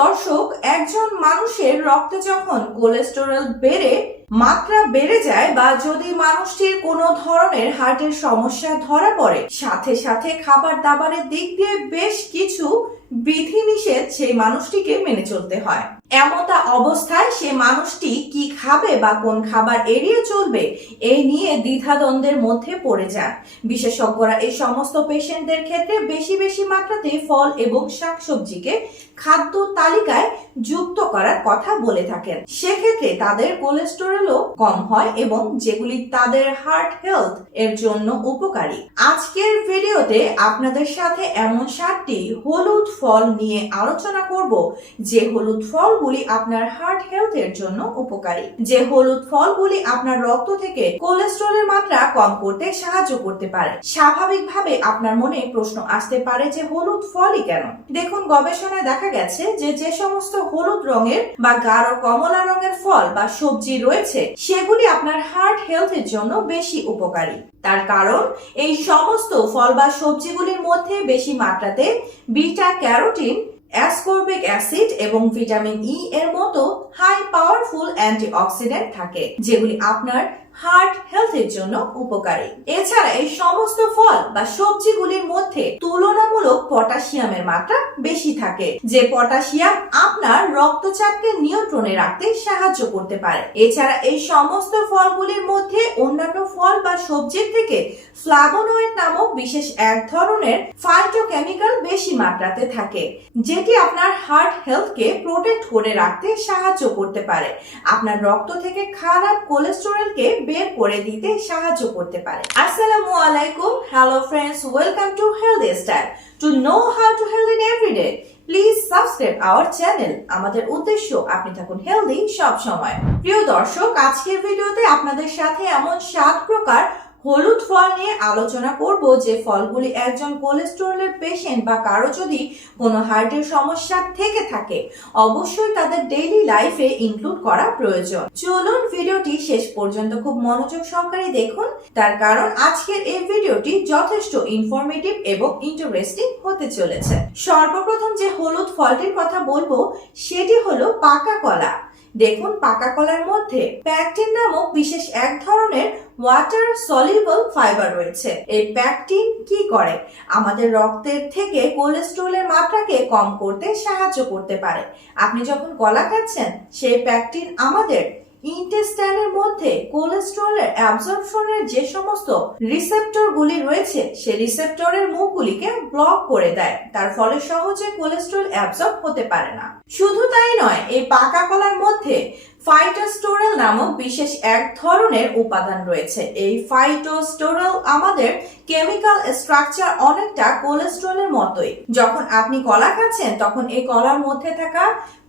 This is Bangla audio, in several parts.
দর্শক, একজন মানুষের রক্তে যখন কোলেস্টেরল মাত্রা বেড়ে যায় বা যদি মানুষটির কোনো ধরনের হার্টের সমস্যা ধরা পড়ে, সাথে সাথে খাবার দাবারের দিক দিয়ে বেশ কিছু বিধিনিষেধ সেই মানুষটিকে মেনে চলতে হয়। এমতা অবস্থায় সে মানুষটি কি খাবে বা কোন খাবার এড়িয়ে চলবে এই নিয়ে দ্বিধাদ্বন্দ্বের মধ্যে পড়ে যান। বিশেষজ্ঞরা এই সমস্ত পেশেন্টদের ক্ষেত্রে বেশি বেশি মাত্রাতে ফল এবং শাকসবজিকে খাদ্য তালিকায় যুক্ত করার কথা বলে থাকেন। সেক্ষেত্রে তাদের কোলেস্টেরলও কম হয় এবং যেগুলি তাদের হার্ট হেলথ এর জন্য উপকারী। আজকের ভিডিওতে আপনাদের সাথে এমন 7টি হলুদ ফল নিয়ে আলোচনা করব যে হলুদ ফলগুলি আপনার হার্ট হেলথ এর জন্য উপকারী, যে হলুদ ফলগুলি আপনার রক্ত থেকে কোলেস্টেরলের মাত্রা কম করতে সাহায্য করতে পারে। স্বাভাবিকভাবে আপনার মনে প্রশ্ন আসতে পারে যে হলুদ ফলই কেন? দেখুন, গবেষণায় দেখা গেছে যে সমস্ত হলুদ রঙের বা গাঢ় কমলা রঙের ফল বা সবজি রয়েছে সেগুলি আপনার হার্ট হেলথ এর জন্য বেশি উপকারী। তার কারণ এই সমস্ত ফল বা সবজিগুলির মধ্যে বেশি মাত্রাতে বিটা ক্যারোটিন, অ্যাসকর্বিক অ্যাসিড এবং ভিটামিন ই এর মতো হাই পাওয়ারফুল অ্যান্টিঅক্সিডেন্ট থাকে, যেগুলি আপনার হার্ট হেলথ এর জন্য উপকারী। এছাড়া এই সমস্ত ফল বা সবজিগুলির মধ্যে তুলনামূলক পটাশিয়ামের মাত্রা বেশি থাকে, যে পটাশিয়াম আপনার রক্তচাপকে নিয়ন্ত্রণে রাখতে সাহায্য করতে পারে। এছাড়া এই সমস্ত ফলগুলির মধ্যে অন্যান্য ফল বা সবজির থেকে ফ্লাভোনয়েড নামক বিশেষ এক ধরনের ফাইটোকেমিক্যাল বেশি মাত্রাতে থাকে, যেটি আপনার হার্ট হেলথকে প্রোটেক্ট করে রাখতে সাহায্য করতে পারে, আপনার রক্ত থেকে খারাপ কোলেস্টেরলকে বের করে দিতে সাহায্য করতে পারে। আসসালামু আলাইকুম, hello friends, welcome to healthy style. To know how to health in everyday, please subscribe our channel. আমাদের উদ্দেশ্য আপনি থাকুন হেলদি সব সময়। প্রিয় দর্শক, আজকের ভিডিওতে আপনাদের সাথে এমন 7 প্রকার হলুদ ফল নিয়ে আলোচনা করব যে ফলগুলি একজন কোলেস্টেরলের পেশেন্ট বা কারো যদি কোনো হার্টের সমস্যা থেকে থাকে অবশ্যই তাদের ডেইলি লাইফে ইনক্লুড করা প্রয়োজন। চলুন ভিডিওটি শেষ পর্যন্ত খুব মনোযোগ সহকারে দেখুন, তার কারণ আজকের এই ভিডিওটি যথেষ্ট ইনফরমেটিভ এবং ইন্টারেস্টিং হতে চলেছে। সর্বপ্রথম যে হলুদ ফলটির কথা বলবো সেটি হলো পাকা কলা। দেখুন, পাকা কলার মধ্যে প্যাকটিন নামক বিশেষ এক ধরনের ওয়াটার সলিউবল ফাইবার রয়েছে। এই প্যাকটিন কি করে? আমাদের রক্তের থেকে কোলেস্টেরলের মাত্রাকে কম করতে সাহায্য করতে পারে। আপনি যখন কলা খাচ্ছেন সেই প্যাকটিন আমাদের ইন্টেস্টাইনের মধ্যে কোলেস্টেরলের অ্যাবজর্পশনের যে সমস্ত রিসেপ্টর গুলি রয়েছে সেই রিসেপ্টরের মুখগুলিকে ব্লক করে দেয়, তার ফলে সহজে কোলেস্টেরল অ্যাবজর্ব হতে পারে না। শুধু তাই নয়, এই পাকা কলার মধ্যে ফাইটোস্টেরল নামক বিশেষ এক ধরনের উপাদান রয়েছে। এই ফাইটোস্টেরল আমাদের কেমিক্যাল স্ট্রাকচার অনেকটা কোলেস্টেরলের মতোই। যখন আপনি কলা খাচ্ছেন তখন এই কলার মধ্যে থাকা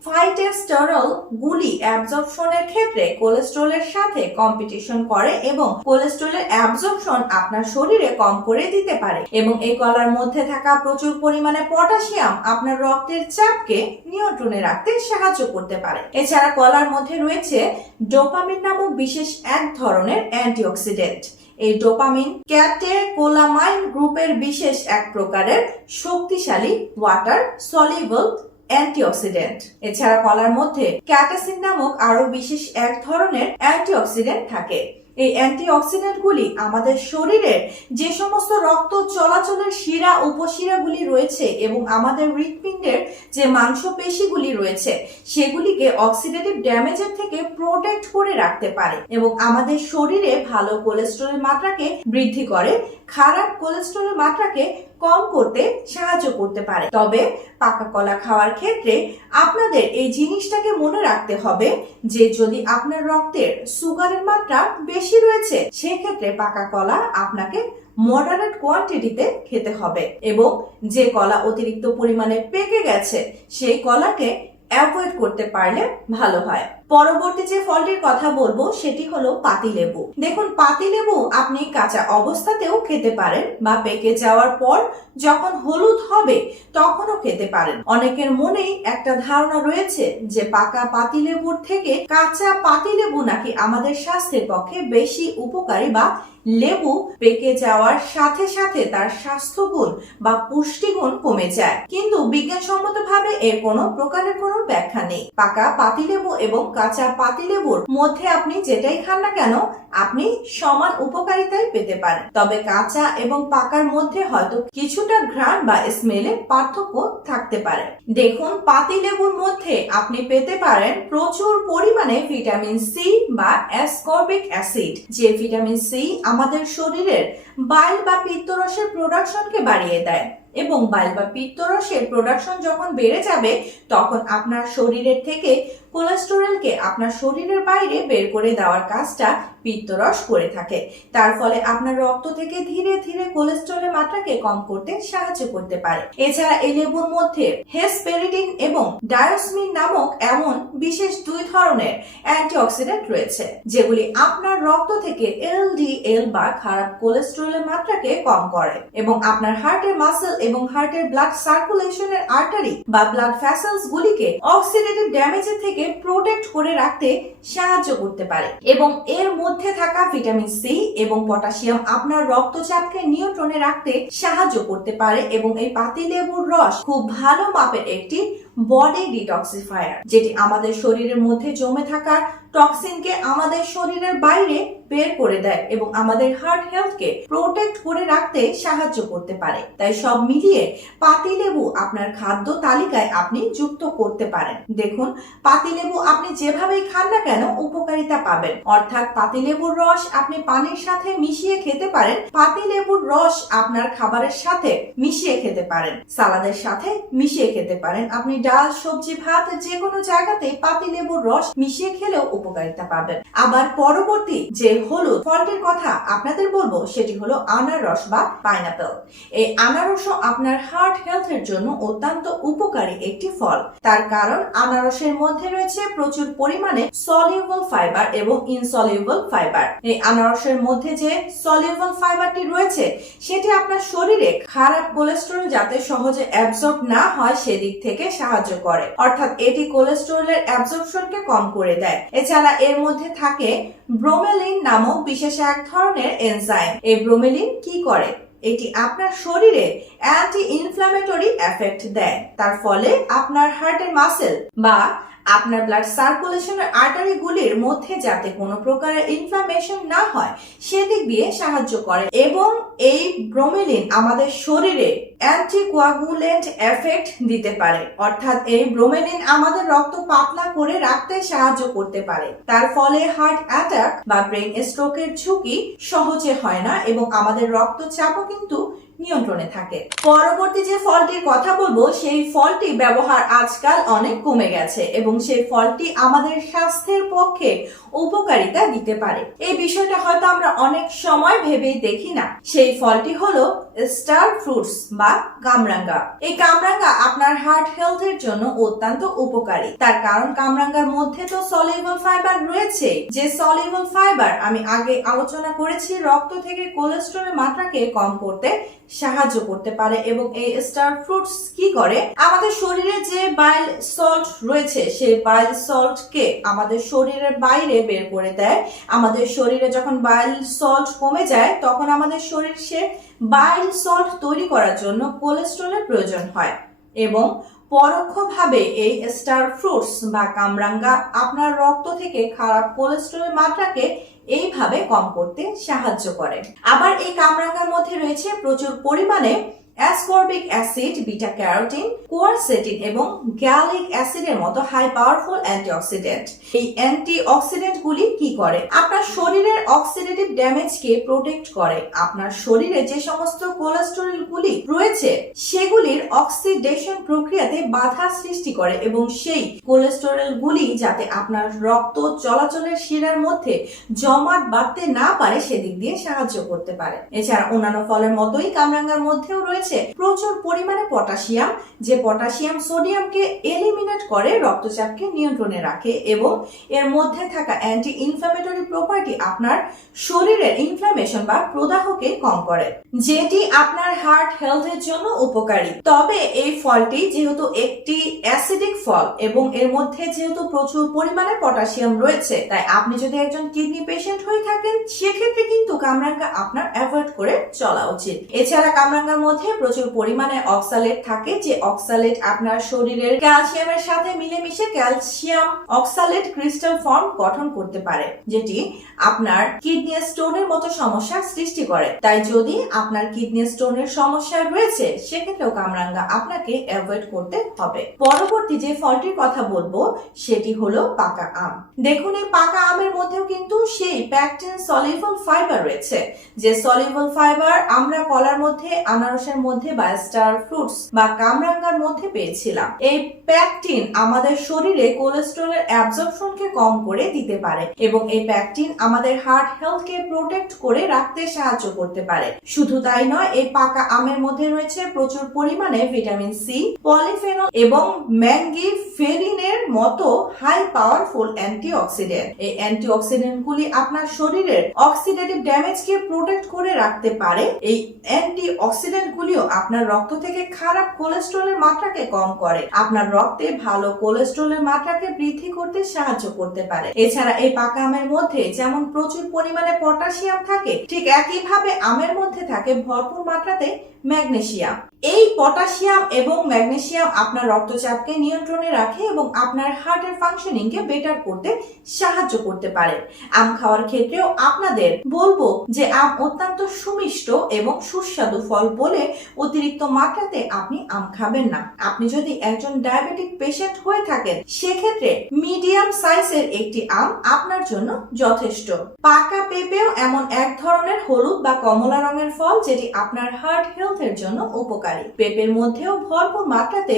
ফাইটোস্টেরল গুলি অ্যাবজর্পশনের ক্ষেত্রে কোলেস্টেরলের সাথে কম্পিটিশন করে এবং কোলেস্টেরলের অ্যাবজর্পশন আপনার শরীরে কম করে দিতে পারে। এবং এই কলার মধ্যে থাকা প্রচুর পরিমাণে পটাশিয়াম আপনার রক্তের চাপকে নিয়ন্ত্রণে রাখতে সাহায্য করতে পারে। এছাড়া কলার মধ্যে রয়েছে ডোপামিন নামক বিশেষ এক ধরনের অ্যান্টিঅক্সিডেন্ট। এই ডোপামিন ক্যাটেকোলামাইন গ্রুপের বিশেষ এক প্রকারের শক্তিশালী ওয়াটার সলিউবল অ্যান্টিঅক্সিডেন্ট। এছাড়া কলার মধ্যে ক্যাটাসিন নামক আরো বিশেষ এক ধরনের অ্যান্টিঅক্সিডেন্ট থাকে। এই অ্যান্টিঅক্সিডেন্ট গুলি আমাদের শরীরের যে সমস্ত রক্ত চলাচলের শিরা উপশিরাগুলি রয়েছে এবং আমাদের হৃৎপিণ্ডের যে মাংসপেশিগুলি রয়েছে সেগুলিকে অক্সিডেটিভ ড্যামেজের থেকে প্রোটেক্ট করে রাখতে পারে এবং আমাদের শরীরে ভালো কোলেস্টেরলের মাত্রাকে বৃদ্ধি করে, খারাপ কোলেস্টেরলের মাত্রাকে কম করতে সাহায্য করতে পারে। তবে পাকা কলা খাওয়ার ক্ষেত্রে আপনাদের এই জিনিসটাকে মনে রাখতে হবে যে যদি আপনার রক্তের সুগারের মাত্রা বেশি রয়েছে সেক্ষেত্রে পাকা কলা আপনাকে মডারেট কোয়ান্টিটিতে খেতে হবে এবং যে কলা অতিরিক্ত পরিমাণে পেকে গেছে সেই কলাকে অ্যাভয়েড করতে পারলে ভালো হয়। পরবর্তী যে ফলটির কথা বলবো সেটি হলো পাতিলেবু। দেখুন, পাতিলেবু আপনি কাঁচা অবস্থাতেও খেতে পারেন বা পেকে যাওয়ার পর যখন হলুদ হবে তখনও খেতে পারেন। অনেকের মনেই একটা ধারণা রয়েছে যে পাকা পাতিলেবুর থেকে কাঁচা পাতিলেবু নাকি আমাদের স্বাস্থ্যের পক্ষে বেশি উপকারী বা লেবু পেকে যাওয়ার সাথে সাথে তার স্বাস্থ্যগুণ বা পুষ্টিগুণ কমে যায়, কিন্তু বিজ্ঞানসম্মতভাবে এর কোনো প্রকারের কোনো ব্যাখ্যা নেই। পাকা পাতিলেবু এবং কাঁচা পাতিলেবুর মধ্যে আপনি যেটাই খান না কেন আপনি সমান উপকারিতাই পেতে পারেন, তবে কাঁচা এবং পাকার মধ্যে হয়তো কিছুটা ঘ্রাণ বা স্মেলে পার্থক্য থাকতে পারে। দেখুন, পাতিলেবুর মধ্যে আপনি পেতে পারেন প্রচুর পরিমাণে ভিটামিন সি বা অ্যাসকর্বিক অ্যাসিড, যে ভিটামিন সি আমাদের শরীরের বাইল বা পিত্তরসের প্রোডাকশনকে বাড়িয়ে দেয়, এবং বাইল বা পিত্তরসের প্রোডাকশন যখন বেড়ে যাবে তখন আপনার শরীরের থেকে কোলেস্টেরলকে আপনার শরীরের বাইরে বের করে দেওয়ার কাজটা পিত্তরস করে থাকে। তার ফলে আপনার রক্ত থেকে ধীরে ধীরে কোলেস্টেরলের মাত্রাকে কম করতে সাহায্য করতে পারে। এছাড়া এই লেবুর মধ্যে হেসপেরিডিন এবং ডায়োসমিন নামক এমন বিশেষ দুই ধরনের অ্যান্টিঅক্সিডেন্ট রয়েছে যেগুলি আপনার রক্ত থেকে এলডিএল বা খারাপ কোলেস্টেরলের মাত্রাকে কম করে এবং আপনার হার্টের মাসেল এবং হার্টের ব্লাড সার্কুলেশনের আর্টারি বা ব্লাড ভেসেলস গুলিকে অক্সিডেটিভ ড্যামেজের থেকে প্রোটেক্ট করে রাখতে সাহায্য করতে পারে। এবং এর মধ্যে থাকা ভিটামিন সি এবং পটাশিয়াম আপনার রক্তচাপকে নিয়ন্ত্রণে রাখতে সাহায্য করতে পারে, এবং এই পাতিলেবুর রস খুব ভালো মাপের একটি বডি ডিটক্সিফায়ার, যেটি আমাদের শরীরের মধ্যে জমে থাকা টক্সিনকে আমাদের শরীরের বাইরে বের করে দেয় এবং আমাদের হার্ট হেলথকে প্রোটেক্ট করে রাখতে সাহায্য করতে পারে। তাই সব মিলিয়ে পাতিলেবু আপনার খাদ্য তালিকায় আপনি যুক্ত করতে পারেন। দেখুন, পাতিলেবু আপনি যেভাবেই খান না কেন উপকারিতা পাবেন, অর্থাৎ পাতিলেবুর রস আপনি পানির সাথে মিশিয়ে খেতে পারেন, পাতিলেবুর রস আপনার খাবারের সাথে মিশিয়ে খেতে পারেন, সালাদের সাথে মিশিয়ে খেতে পারেন, আপনি ডাল, সবজি, ভাত যে কোনো জায়গাতেই পাতিলেবুর রস মিশিয়ে খেলেও উপকারিতা পাবেন। আবার পরবর্তী যে হলুদ ফলটির কথা আপনাদের বলবো সেটি হলো আনারস বা পাইনাপেল। এই আনারসও আপনার হার্ট হেলথের জন্য অত্যন্ত উপকারী একটি ফল। তার কারণ আনারসের মধ্যে রয়েছে প্রচুর পরিমাণে সলিউবল ফাইবার এবং ইনসলিউবল ফাইবার। এই আনারসের মধ্যে যে সলিউবল ফাইবারটি রয়েছে সেটি আপনার শরীরে খারাপ কোলেস্টেরল যাতে সহজে অ্যাবজর্ব না হয় সেদিক থেকে সাহায্য করে, অর্থাৎ এটি কোলেস্টেরলের অ্যাবজর্পশনকে কম করে দেয়। এছাড়া এর মধ্যে থাকে ব্রোমেলিন নামক বিশেষ এক ধরনের এনজাইম। এই ব্রোমেলিন কি করে? এটি আপনার শরীরে অ্যান্টি ইনফ্ল্যামেটরি এফেক্ট দেয়, তার ফলে আপনার হার্টের মাসেল বা আপনার ব্লাড সার্কুলেশনের আর্টারি গুলির মধ্যে যাতে কোনো প্রকারের ইনফ্লামেশন না হয় সেদিক দিয়ে সাহায্য করে, এবং এই ব্রোমেলিন আমাদের শরীরে অ্যান্টিকোয়াগুলেন্ট এফেক্ট দিতে পারে, অর্থাৎ এই ব্রোমেলিন আমাদের রক্ত পাতলা করে রাখতে সাহায্য করতে পারে। তার ফলে হার্ট অ্যাটাক বা ব্রেন স্ট্রোকের ঝুঁকি সহজে হয় না এবং আমাদের রক্তচাপও কিন্তু নিয়ন্ত্রণে থাকে। পরবর্তী যে ফলটির কথা বলবো সেই ফলটি ব্যবহার আজকাল অনেক কমে গেছে এবং সেই ফলটি আমাদের স্বাস্থ্যের পক্ষে উপকারিতা দিতে পারে। এই বিষয়টা হয়তো আমরা অনেক সময় ভেবেই দেখি না। সেই ফলটি হলো স্টার ফ্রুটস বা কামরাঙ্গা। এই কামরাঙ্গা আপনার হার্ট হেলথের জন্য অত্যন্ত উপকারী। তার কারণ কামরাঙ্গার মধ্যে তো সলিউবল ফাইবার রয়েছে, যে সলিউবল ফাইবার আমি আগে আলোচনা করেছি রক্ত থেকে কোলেস্টেরলের মাত্রাকে কম করতে সাহায্য করতে পারে। এবং এই স্টার ফ্রুটস কি করে? আমাদের শরীরে যে বাইল সল্ট রয়েছে সেই বাইল সল্টকে আমাদের শরীরের বাইরে বের করে দেয়। আমাদের শরীরে যখন বাইল সল্ট কমে যায় তখন আমাদের শরীর সে বাইল সল্ট তৈরি করার জন্য কোলেস্টেরলের প্রয়োজন হয়, এবং পরোক্ষভাবে এই স্টার ফ্রুটস বা কামরাঙ্গা আপনার রক্ত থেকে খারাপ কোলেস্টেরলের মাত্রাকে এইভাবে কম করতে সাহায্য করে। আবার এই কামরাঙ্গার মধ্যে রয়েছে প্রচুর পরিমাণে ascorbic acid, beta carotene, quercetin এবং গ্যালিক অ্যাসিডের মতো হাই পাওয়ারফুল অ্যান্টিঅক্সিডেন্ট। এই অ্যান্টিঅক্সিডেন্ট গুলি কি করে? আপনার শরীরের অক্সিডেটিভ ড্যামেজকে প্রোটেক্ট করে। আপনার শরীরে যে সমস্ত কোলেস্টেরল গুলি রয়েছে সেগুলির অক্সিডেশন প্রক্রিয়াতে বাধা সৃষ্টি করে এবং সেই কোলেস্টেরল গুলি যাতে আপনার রক্ত চলাচলের শিরার মধ্যে জমাট বাঁধতে না পারে সেদিক দিয়ে সাহায্য করতে পারে। এছাড়া অন্যান্য ফলের মতোই কামরাঙ্গার মধ্যেও রয়েছে রয়েছে প্রচুর পরিমাণে পটাশিয়াম, যে পটাশিয়াম সোডিয়ামকে এলিমিনেট করে রক্তচাপকে নিয়ন্ত্রণে রাখে এবং এর মধ্যে থাকা অ্যান্টি ইনফ্ল্যামেটরি প্রপার্টি আপনার শরীরের ইনফ্ল্যামেশন বা প্রদাহকে কম করে, যেটি আপনার হার্ট হেলথের জন্য উপকারী। তবে এই ফলটি যেহেতু একটি অ্যাসিডিক ফল এবং এর মধ্যে যেহেতু প্রচুর পরিমাণে পটাশিয়াম রয়েছে, তাই আপনি যদি একজন কিডনি পেশেন্ট হয়ে থাকেন সেক্ষেত্রে কিন্তু কামরাঙ্গা আপনার অ্যাভয়েড করে চলা উচিত। এছাড়া কামরাঙ্গার মধ্যে প্রচুর পরিমাণে অক্সালেট থাকে, যে অক্সালেট আপনার শরীরের ক্যালসিয়ামের সাথে মিলেমিশে ক্যালসিয়াম অক্সালেট ক্রিস্টাল ফর্ম গঠন করতে পারে, যেটি আপনার কিডনি স্টোনের মতো সমস্যার সৃষ্টি করে। তাই যদি আপনার কিডনি স্টোনের সমস্যা রয়েছে সেক্ষেত্রেও কামরাঙ্গা আপনাকে অ্যাভয়েড করতে হবে। পরবর্তী যে ফলটির কথা বলবো সেটি হলো পাকা আম। দেখুন, এই পাকা আমের মধ্যেও কিন্তু সেই প্যাকটিন সলিউবল ফাইবার রয়েছে, যে সলিউবল ফাইবার আমরা কলার মধ্যে, আনারসের মধ্যে বা স্টার ফ্রুটস বা কামরাঙ্গার মধ্যে পেয়েছিলাম। এই প্যাকটিন আমাদের শরীরে কোলেস্টেরলের অ্যাবজর্পশনকে কম করে দিতে পারে এবং এই প্যাকটিন আমাদের হার্ট হেলথকে প্রোটেক্ট করে রাখতে সাহায্য করতে পারে। শুধু তাই নয়, এই পাকা আমের মধ্যে রয়েছে প্রচুর পরিমাণে ভিটামিন সি, পলিফেনল এবং ম্যাঙ্গিফেরিনের মতো হাই পাওয়ারফুল অ্যান্টিঅক্সিডেন্ট। এই অ্যান্টিঅক্সিডেন্ট গুলি আপনার শরীরের অক্সিডেটিভ ড্যামেজকে প্রোটেক্ট করে রাখতে পারে। এই অ্যান্টিঅক্সিডেন্ট গুলিও আপনার রক্ত থেকে খারাপ কোলেস্টেরলের মাত্রাকে কম করে, আপনার রক্তে ভালো কোলেস্টেরলের মাত্রাকে বৃদ্ধি করতে সাহায্য করতে পারে। এছাড়া এই পাকা আমের মধ্যে যেমন প্রচুর পরিমাণে পটাশিয়াম থাকে, ঠিক একইভাবে আমের মধ্যে থাকে ভরপুর মাত্রাতে ম্যাগনেসিয়াম। এই পটাশিয়াম এবং ম্যাগনেসিয়াম আপনার রক্তচাপকে নিয়ন্ত্রণে রাখে এবং আপনার হার্টের ফাংশনিং কে বেটার করতে সাহায্য করতে পারে। আম খাওয়ার ক্ষেত্রেও আপনাদের বলবো যে আম অত্যন্ত সুমিষ্ট এবং সুস্বাদু ফল বলে অতিরিক্ত মাত্রাতে আপনি আম খাবেন না। আপনি যদি একজন ডায়াবেটিক পেশেন্ট হয়ে থাকেন সেক্ষেত্রে মিডিয়াম সাইজের একটি আম আপনার জন্য যথেষ্ট। পাকা পেঁপেও এমন এক ধরনের হলুদ বা কমলা রঙের ফল যেটি আপনার হার্ট হেলথের জন্য উপকারী। পেঁপের মধ্যেও ভরপুর মাত্রাতে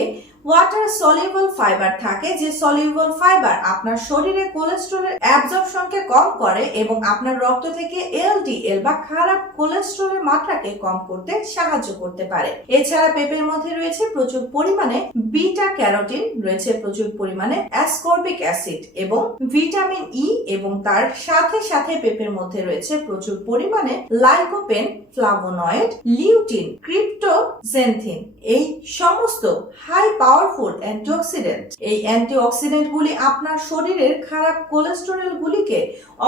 ওয়াটার সলিউবল ফাইবার থাকে, যে সলিউবল ফাইবার আপনার শরীরে কোলেস্টেরলের অ্যাবজর্পশনকে কম করে এবং আপনার রক্ত থেকে এলডিএল বা খারাপ কোলেস্টেরলের মাত্রাকে কম করতে সাহায্য করতে পারে। এছাড়া পেঁপের মধ্যে রয়েছে প্রচুর পরিমাণে বিটা ক্যারোটিন, রয়েছে প্রচুর পরিমাণে অ্যাসকর্বিক অ্যাসিড এবং ভিটামিন ই এবং তার সাথে সাথে পেঁপের মধ্যে রয়েছে প্রচুর পরিমাণে লাইকোপেন, ফ্লাভোনয়েড, লিউটিন, ক্রিপ্টোজেনথিন। এই সমস্ত হাই পাওয়ারফুল অ্যান্টিঅক্সিডেন্ট। এই অ্যান্টিঅক্সিডেন্ট গুলি আপনার শরীরের খারাপ কোলেস্টেরল গুলিকে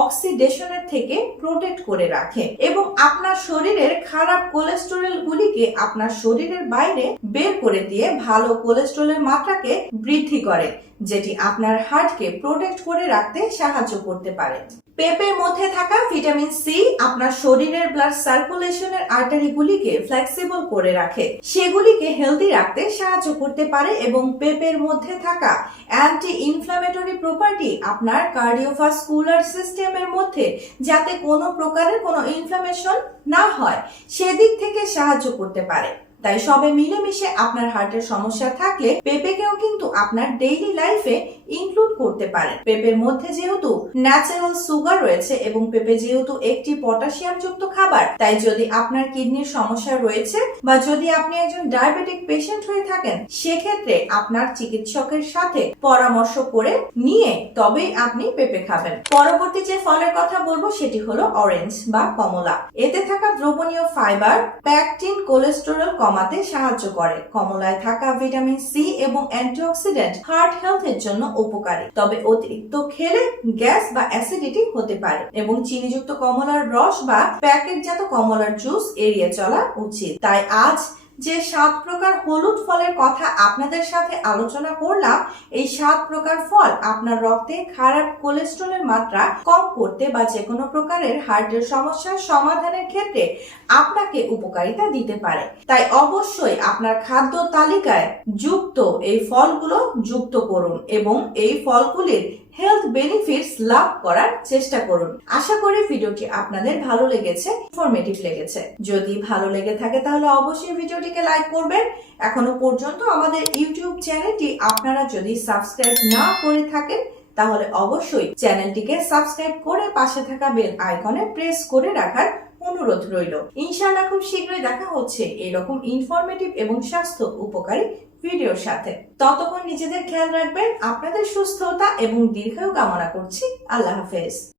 অক্সিডেশনের থেকে প্রোটেক্ট করে রাখে এবং আপনার শরীরের খারাপ কোলেস্টেরল গুলিকে আপনার শরীরের বাইরে বের করে দিয়ে ভালো কোলেস্টেরলের মাত্রাকে বৃদ্ধি করে, যেটি আপনার হার্টকে প্রোটেক্ট করে রাখতে সাহায্য করতে পারে। পেঁপের মধ্যে থাকা ভিটামিন সি আপনার শরীরের ব্লাড সার্কুলেশনের আর্টারিগুলিকে ফ্লেক্সিবল করে রাখে, সেগুলিকে হেলদি রাখতে সাহায্য করতে পারে এবং পেঁপের মধ্যে থাকা অ্যান্টি ইনফ্ল্যামেটরি প্রপার্টি আপনার কার্ডিওভাস্কুলার সিস্টেমের মধ্যে যাতে কোনো প্রকারের কোনো ইনফ্ল্যামেশন না হয় সেদিক থেকে সাহায্য করতে পারে। তাই সবে মিলেমিশে আপনার হার্টের সমস্যা থাকলে পেঁপেকেও কিন্তু আপনার ডেইলি লাইফে ইনক্লুড করতে পারেন। পেঁপের মধ্যে যেহেতু ন্যাচারাল সুগার রয়েছে এবং পেঁপে যেহেতু একটি পটাশিয়াম যুক্ত খাবার, তাই যদি আপনার কিডনির সমস্যা রয়েছে বা যদি আপনি একজন ডায়াবেটিক পেশেন্ট হয়ে থাকেন সেক্ষেত্রে আপনার চিকিৎসকের সাথে পরামর্শ করে নিয়ে তবেই আপনি পেঁপে খাবেন। পরবর্তী যে ফলের কথা বলবো সেটি হলো অরেঞ্জ বা কমলা। এতে থাকা দ্রবণীয় ফাইবার প্যাকটিন কোলেস্টেরল কমাতে সাহায্য করে। কমলায় থাকা ভিটামিন সি এবং অ্যান্টিঅক্সিডেন্ট হার্ট হেলথের জন্য উপকারী, তবে অতিরিক্ত খেলে গ্যাস বা অ্যাসিডিটি হতে পারে এবং চিনিযুক্ত কমলার রস বা প্যাকেটজাত কমলার জুস এড়িয়ে চলা উচিত। তাই আজ যে 7 প্রকার হলুদ ফলের কথা আপনাদের সাথে আলোচনা করলাম, এই 7 প্রকার ফল আপনার রক্তে খারাপ কোলেস্টেরলের মাত্রা কম করতে বা যে কোনো প্রকারের হার্টের সমস্যার সমাধানের ক্ষেত্রে আপনাকে উপকারিতা দিতে পারে। তাই অবশ্যই আপনার খাদ্য তালিকায় যুক্ত এই ফলগুলো যুক্ত করুন এবং এই ফলগুলির হেলথ বেনিফিটস লাভ করার চেষ্টা করুন। আশা করি ভিডিওটি আপনাদের ভালো লেগেছে, ইনফরমেটিভ লেগেছে। যদি ভালো লেগে থাকে তাহলে অবশ্যই ভিডিওটিকে লাইক করবেন। এখনো পর্যন্ত আমাদের ইউটিউব চ্যানেলটি আপনারা যদি সাবস্ক্রাইব না করে থাকেন তাহলে অবশ্যই চ্যানেলটিকে সাবস্ক্রাইব করে পাশে থাকা বেল আইকনে প্রেস করে রাখার অনুরোধ রইল। ইনশাআল্লাহ খুব শীঘ্রই দেখা হচ্ছে এরকম ইনফরমেটিভ এবং স্বাস্থ্য উপকারী ভিডিওর সাথে। ততক্ষণ নিজেদের খেয়াল রাখবেন। আপনাদের সুস্থতা এবং দীর্ঘায়ু কামনা করছি। আল্লাহ হাফেজ।